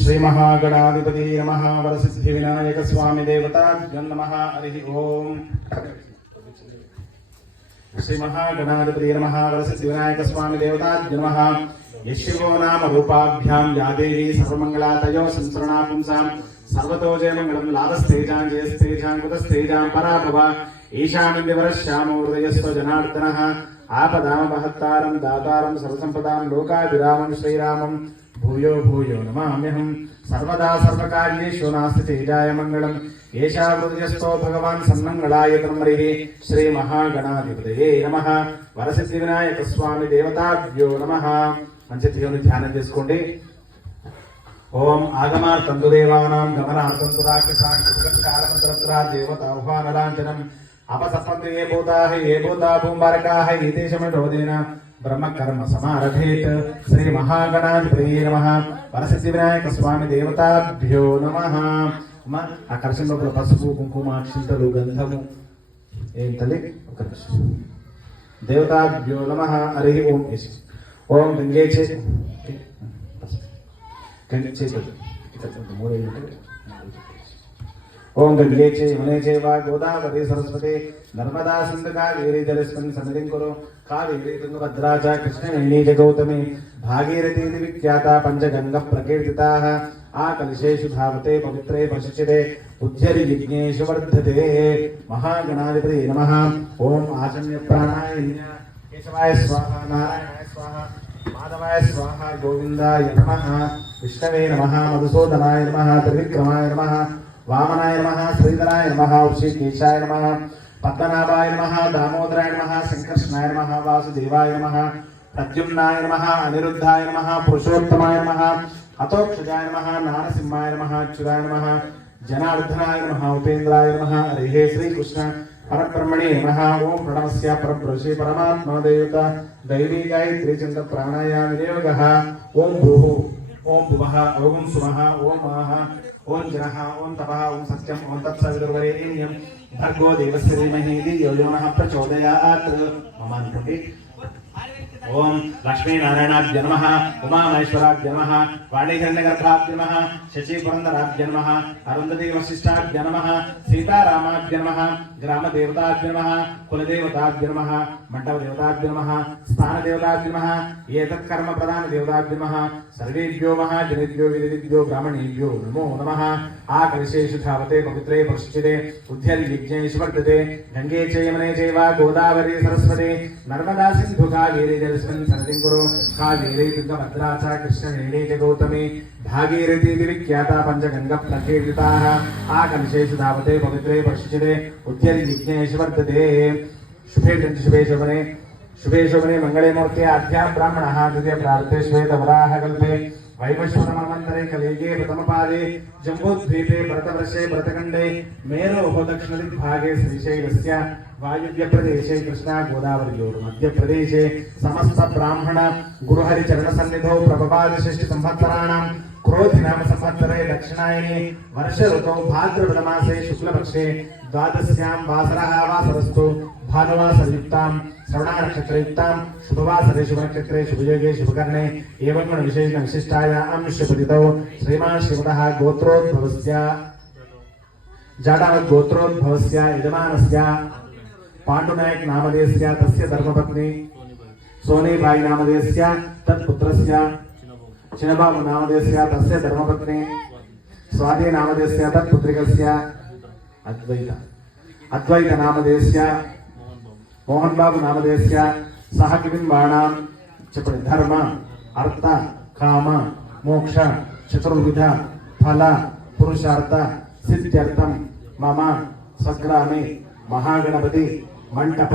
श्री महागणाधिपति नमः वरसिद्धि विनायक स्वामी देवताभ्यो नमः हरि ओम। श्री महागणाधिपति नमः वरसिद्धि विनायक स्वामी देवताभ्यो नमः। यशिवो नाम रूपाभ्यां या देवी सर्वमंगलातयो संसरणा पुंसां सर्वतो जयमंगलं लाभस्तेजां जयस्तेजां कुतस्तेजां पराभव ईशानंदिवरश्यामो हृदयस्व जनार्दनः आपदामपहत्तारं दातारं सर्वसंपदां लोकाभिरामं श्रीरामं भूयो भूयो नमाम्यहं। सर्वदा सर्वकार्येषु नास्ति तेजाय मङ्गलम् एषा हृदयस्थो भगवान् सन्मङ्गलाय तन्मरिः। श्री महागणाधिपतये नमः वरसिद्धि विनायक स्वामी देवताभ्यो नमः। మంచి ధ్యానం చేసుకోండి। ఓం ఆగమార్థం దేవానాం గమనార్థం రాక్షసాంతరా దేవత ఆహ్వానలాంఛనం अपसपन्ति ये भूता भूम्बारकाः एतेषमोदेन ब्रह्म कर्म समारभेत। श्री महागणाधिपतये नमः वरसिद्धि विनायक स्वामी देवताभ्यो नमः। आकर्षण लोपల పసుపు కుంకుమ అక్షింతలు గంధము ఏం తల్లి ఒక నిమిషం। దేవతాభ్యో నమః హరి ఓం। ఓం గంగే చే గంగే చే ओम गंगे चे यमुने चे वा गोदावरी सरस्वती नर्मदा सिंधु कावेरी जलेस्मिन् सन्निधिं कुरु। कावेरी तुंगभद्रा च कृष्णवेणी च गौतमी भागीरथी विख्याता पंचगंगः प्रकीर्तिताः। आकलशेषु धावते पवित्रे पशुचिते उज्जरि यज्ञेषु वर्धते। महागणाधिपतये नमः। ओम आचम्य प्राणाय केशवाय स्वाहा नारायणाय स्वाहा माधवाय स्वाहा गोविंदाय नमः। विष्णवे नमः मधुसूदनाय नमः त्रिविक्रमाय नमः वामनाय नमः श्रीधराय नमः ऋषिकेशाय नमः पद्मनाभाय नमः दामोदराय नमः संकर्षणाय नमः वासुदेवाय नमः प्रद्युम्नाय नमः अनिरुद्धाय नमः पुरुषोत्तमाय नमः अतोक्षजाय नमः नारसिंहाय नमः अच्युताय नमः जनार्दनाय नमः उपेन्द्राय नमः हरे श्रीकृष्ण परब्रह्मणे नमः। ओम प्रणवस्य परब्रह्मणि परमात्मा देवता दैवी गायत्री चन्द्र प्राणायाम विनियोगः। ओम भूः ओम भुवः ओम सुमः ओम महः ओम जनः ओम तपः ओम सत्यम् ओम तत्सवितुर्वरेण्यं भर्गो देवस्य धीमहि धियो यो नः प्रचोदयात्। मम अनुमति। ओम लक्ष्मी नारायणाभ्य नमः उमा महेश्वराभ्य नमः वाणीहिरण्यगर्भाभ्य नमः शशिपुरन्दराभ्य नमः अरुन्धती वसिष्ठाभ्य नमः सीतारामाभ्य नमः ग्रामदेवताभ्य नमः कुलदेवताभ्य नमः मण्डपदेवताभ्य नमः स्थानदेवताभ्य नमः एतत्कर्म प्रधानदेवताभ्य नमः। सर्वेभ्यो महाजनेभ्यो विदिभ्यो ब्राह्मणेभ्यो नमो नमः। आकलशेषु धावते पवित्रे पश्चिते उद्यल्यज्ञेषु वर्धते। गंगे च यमुने चैव गोदावरी सरस्वती नर्मदा सिन्धु कावेरी जलेस्मिन् सन्निधिं कुरु। कावेरी तुंगभद्रा च कृष्णवेणी च गौतमी भागीरथी विख्याता पंचगंगः प्रकीर्तिताः। आकलशेषु धावते पवित्रे पश्चिते उद्यल्यज्ञेषु वर्धते। शुभे शोभने मंगले मूर्ति आध्या ब्राह्मणः द्वितीय प्रार्थे श्वेतवराह कल्पे वैवस्वतमन्वन्तरे कलियुगे प्रथमपादे जम्बूद्वीपे भरतवर्षे भरतखण्डे मेरोः दक्षिणदिग्भागे श्रीशैलस्य वायुव्यप्रदेशे कृष्णा गोदावर्योः मध्यप्रदेशे समस्त ब्राह्मण गुरुहरिचरणसन्निधौ प्रभवादिषष्टि संवत्सराणां क्रोधिनाम संवत्सरे दक्षिणायने वर्ष ऋतौ भाद्रपदमासे शुक्लपक्षे द्वादश्यां वासरः वासरस्तु भानुवासरयुक्तां श्रवणनक्षत्रयुक्तां शुभवासरे शुभनक्षत्रे शुभयोगे शुभकर्णे एवं विशेषण विशिष्टायां शुभतिथौ श्रीमान् श्रीमतः गोत्रोद्भवस्य जाटावत् गोत्रोद्भवस्य यजमानस्य पाण्डुनायक नामधेयस्य तस्य धर्मपत्नी सोनीबाई नामधेयस्य तत्पुत्रस्य चिनबाबु नामधेयस्य तस्य धर्मपत्नी स्वाति नामधेयस्य तत्पुत्रिकस्य अद्वैत नामधेयस्य मोहन बाबू नामधेयस्य सह किबिम्बाणां చెప్పండి ధర్మ అర్థ కామ మోక్ష చతుర్విధ ఫల పురుషార్థ సిద్ధ్యర్థం మమ సగ్రామే మహాగణపతి మంటప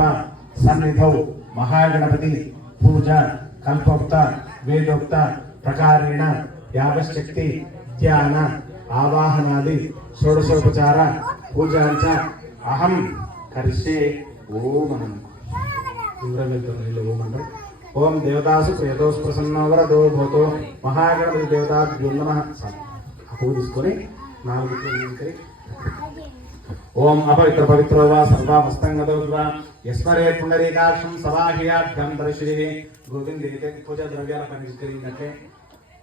సన్నిధౌ మహాగణపతి పూజ కల్పోక్త వేదోక్త ప్రకారేణ యావశక్తి ధ్యాన ఆవాహనాది షోడశోపచార పూజాంచ అహం కరిష్యే। ओम ओम देवतासु प्रियतोस् प्रसन्नो वरदो भवतो महागणपति देवताभ्यो नमः। ओम अपवित्र पवित्रो वा सर्वावस्थंगतो वा यस्मरे पुंडरीकाक्षं सवाह्याभ्यं दर्शयति गोविंदेते पूजा द्रव्याల పరిష్కరించే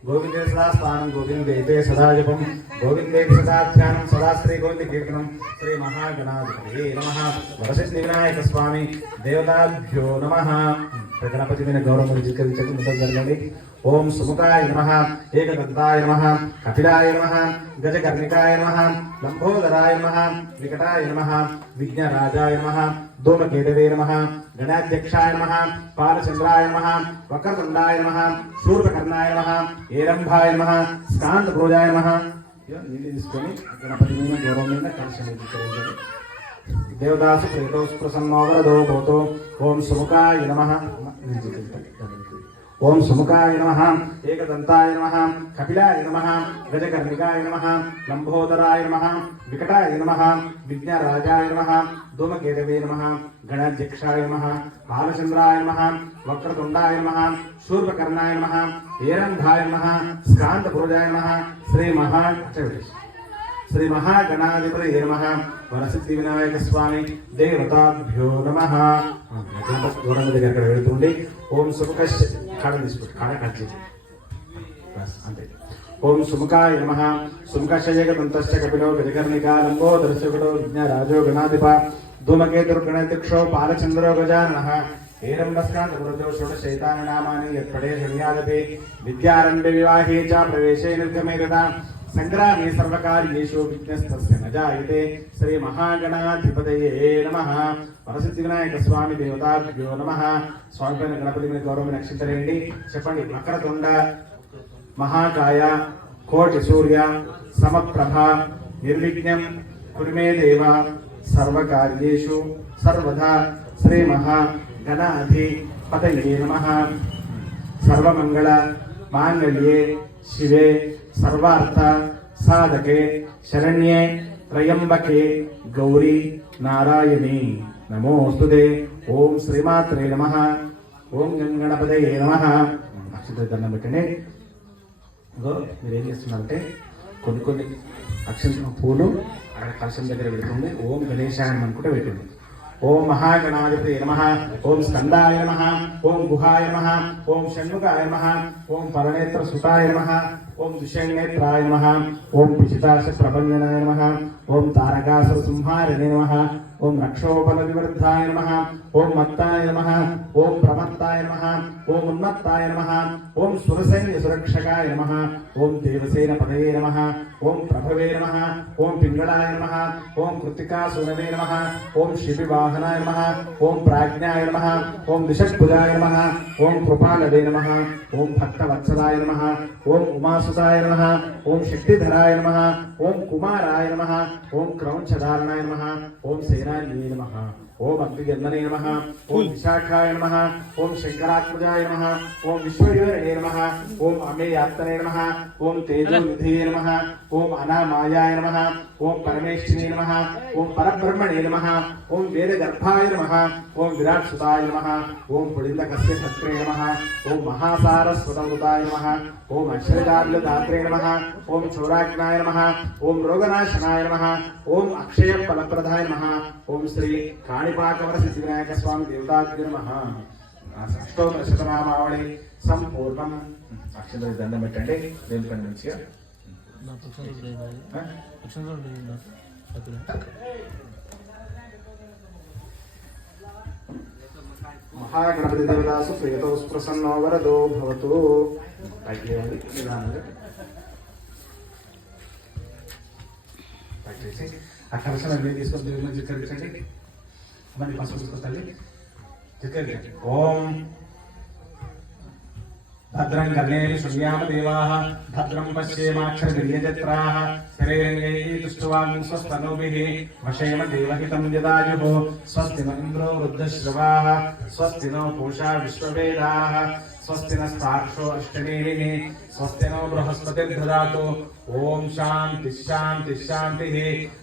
गोविंदे सदा स्थानं गोविंदे ते सदा जपं गोविंदे सदा ध्यानं सदा श्री गोविंद कीर्तनं श्री महागणाधिपतये नमः वरसिद्धि विनायक स्वामी देवताभ्यो नमः गणपति में गौरव जगंడి ओम सुमुखाय नमः एकदंताय नमः कपिलाय नमः गजकर्णिकाय नमः लंबोदराय नमः विकटाय नमः विघ्नराजाय नमः धूमकेतवे नमः गणाध्यक्षाय नमः पालचंद्राय नमः वक्रतुंडाय नमः शूर्पकर्णाय नमः ఏరంభాయ నమః స్కాందభోజాయ నమః నీళ్ళు తీసుకొని గణపతి మీద గౌరవం మీద కలిసి దేవదాసు ప్రేతోస్ ప్రసన్నోవరదో భవతో ఓం సుముఖాయ నమః ओम सुमुखाय नमः एकदंताय नमः कपिलाय नमः गजकर्णिकाय नमः लंबोदराय नमः विकटाय नमः विघ्नराजाय नमः धूमकेतवे नमः गणाध्यक्षाय नमः बालचंद्राय नमः वक्रतुंडाय नमः शूर्पकर्णाय नमः ఏరంభాయ नमः स्कांदभोजाय नमः श्री महागणाधिपतये नमः वरसिद्धि विनायक स्वामी देवताभ्यो नमः దూరం దగ్గర వెళ్తుండి ఓం సుముఖశ కాడ తీసుకుంటు కాడ కట్ చేసి బస్ అంతే ఓం సుముఖాయ నమః సుముఖశయగతంతశ్చ కపిలో గజకర్ణికా లంబోదరశకుడో విఘ్నరాజో గణాధిప ధూమకేతుర్గణాధ్యక్షో బాలచంద్రో గజాననః ఏరంబస్కాంతపురజో షోడశైతాననామాని యత్పడే శృణ్యాదపి విద్యారంభే వివాహే చ ప్రవేశే నిర్గమే తదా संग्रामे सर्वकार्येषु विघ्नस्तस्य न जायते श्री महागणाधिपतये नमः वरसिद्धि विनायक स्वामी देवताभ्यो नमः स्वामी गणपति में गौरव में नक्षत्रेंडी చెప్పండి వక్రతుండ महाकाय कोटि सूर्य समप्रभ निर्विघ्नं कुरु मे देव सर्वकार्येषु सर्वदा श्री महागणाधिपतये नमः सर्वमंगल मांगल्ये शिवे सर्वार्थ साधके शरण्ये त्र्यंबके गौरी नारायणी नमोस्तुते ओम श्रीमात्रे नमः ओम गणपतये नमः అక్షంతలు దండం పెట్టండి మీరు ఏం చేస్తున్నారంటే కొన్ని అక్షంత పూలు అక్కడ కలశం దగ్గర పెడుతుంది ఓం గణేశాయ అనుకుంటే పెట్టండి ओम महागणाधिपतये नमः ओम स्कंदाय नमः ओम गुहाय नमः ओम षण्मुखाय नमः ओम परनेत्रसुताय नमः ओम दुष्यनेत्राय नमः ओम पिशिताश प्रबंधनाय नमः ओम तारकासुर संहारिणे नमः ओम रक्षोपलविवर्धाय नमः ओम मत्ताय नमः ओम प्रमत्ताय नमः ओम उन्मत्ताय नमः ओम सुरसैन्य सुरक्षकाय नमः ओम देवसेन पदये नमः ओम प्रभवे नमः ओम पिंगलाय नमः ओम कृत्तिकासुरवे नमः ओम शिविवाहनाय नमः ओम प्राज्ञाय नमः ओम दिशक्भुजाय नमः ओम कृपालवे नमः ओम भक्तवत्सलाय नमः ओम उमासुताय नमः ओम शक्तिधराय नमः ओम कुमाराय नमः ओम क्रौंचधारणाय नमः ओम सेनान्ये नमः ओम अग्निगंधने नमः ओम विशाखाय नमः ओम शंकरात्मजाय नमः ओम विश्वयोनिने नमः ओम अमेयात्तने नमः ओम तेजोनिधये नमः ओम अनामायाय नमः ओम परमेष्ठिने नमः ओम परब्रह्मणे नमः ओम वेदगर्भाय नमः ओम विराट्सुताय नमः ओम पुलिन्दकस्य भक्त्रे नमः ओम महासारस्वतमुताय नमः ओम अक्षरदार्यदात्रे नमः ओम चौराग्नाय नमः ओम रोगनाशनाय नमः ओम अक्षयफलप्रदाय नमः ओम श्री काणिपाकवरसिद्धि विनायक स्वामी देवताभ्यो नमः अष्टोत्तर शतनामावళి సంపూర్ణం అక్షంతలు దండం పెట్టండి దేవుని మంచిగా महागणपति देवदासु प्रियतो प्रसन्नो वरदो भवतु అక్షరశం అన్ని తీసుకొని దేవుని మంచి కరించండి మరి పసుపు తీసుకొస్తాలి ఓం भद्रं कर्णेषु शृण्याम देवाः भद्रं पश्येमाक्षरगर्यजत्राः शरीरङ्गैः तुष्टवान् स्वस्तनूभिः वशेम देवहितं यदायुः स्वस्ति न इन्द्रो वृद्धश्रवाः स्वस्ति नो पूषा विश्ववेदाः स्वस्ति नस्तार्क्ष्यो अष्टनेमिः स्वस्ति नो बृहस्पतिर्दधातु ओम शांति शांति शांति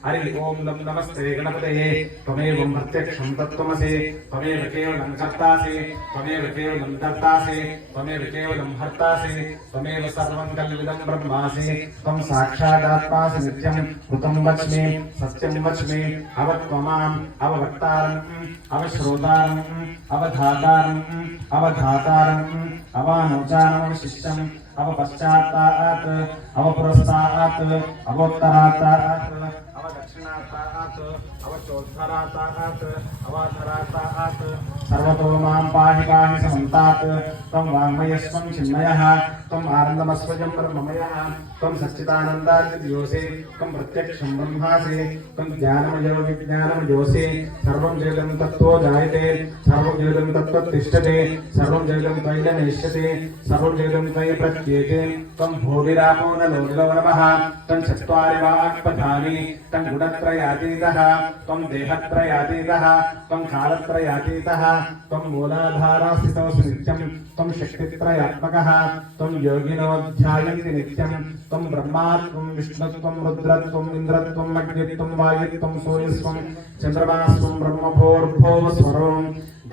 हरि ओम नमस्ते गणपतये त्वमेव प्रत्यक्षं तत्त्वमसि त्वमेव केवलं कर्तासि त्वमेव केवलं दत्तासि त्वमेव केवलं हर्तासि त्वमेव सर्वं कल्विदं ब्रह्मासि त्वं साक्षादात्मासि नित्यं कृतं वच्मि सत्यं वच्मि अवत्वमाम् अववक्तारम् अवश्रोतारम् अवधातारम् अवधातारम् अवानोचारमवशिष्टम् अवपश्चात्तात् अवपुरस्तात् अवोत्तरात्तात् अवदक्षिणात्तात् अवचोद्धरात्तात् अवाधरात्तात् सर्वतो मां पाहि पाहि समन्तात् त्वं वाङ्मयस्त्वं चिन्मयः त्वम् आनन्दमस्वयं ब्रह्ममयः त्वं सच्चिदानन्दादियोऽसि त्वं प्रत्यक्षं ब्रह्मासि त्वं ज्ञानमयो विज्ञानमयोऽसि सर्वं जगतं तत्त्वो जायते सर्वं जगतं तत्त्वतिष्ठते सर्वं जगतं त्वयि नश्यते सर्वं जगतं त्वयि प्रत्येते त्वं भूमिरापो नलो निलो नमः त्वं चत्वारि वाक्पथानि त्वं गुणत्रयातीतः त्वं देहत्रयातीतः त्वं कालत्रयातीतः त्वं मूलाधारस्थितोऽसि नित्यं त्वं शक्तित्रयात्मकः त्वं योगिनोऽध्यायन्ति नित्यं त्वं ब्रह्मा त्वं विष्णुत्वं रुद्रत्वं इन्द्रत्वं अग्नित्वं वायुत्वं सूर्यस्त्वं चन्द्रमास्त्वं ब्रह्मभूर्भुवः स्वरो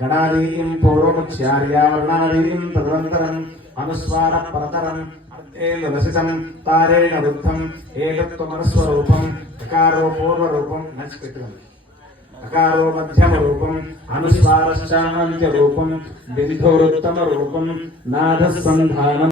गणादीं पूर्वमुच्चार्यावर्णादीं तदनन्तरम् अनुस्वारपरतरम् अर्धेन रसितं तारेण रुद्धम् एतत्त्वमनुस्वरूपम् अकारो पूर्वरूपम् नच्कृतम् अकारो मध्यमरूपम् अनुस्वारश्चान्त्यरूपम् बिन्दुरुत्तमरूपम् नादसन्धानम्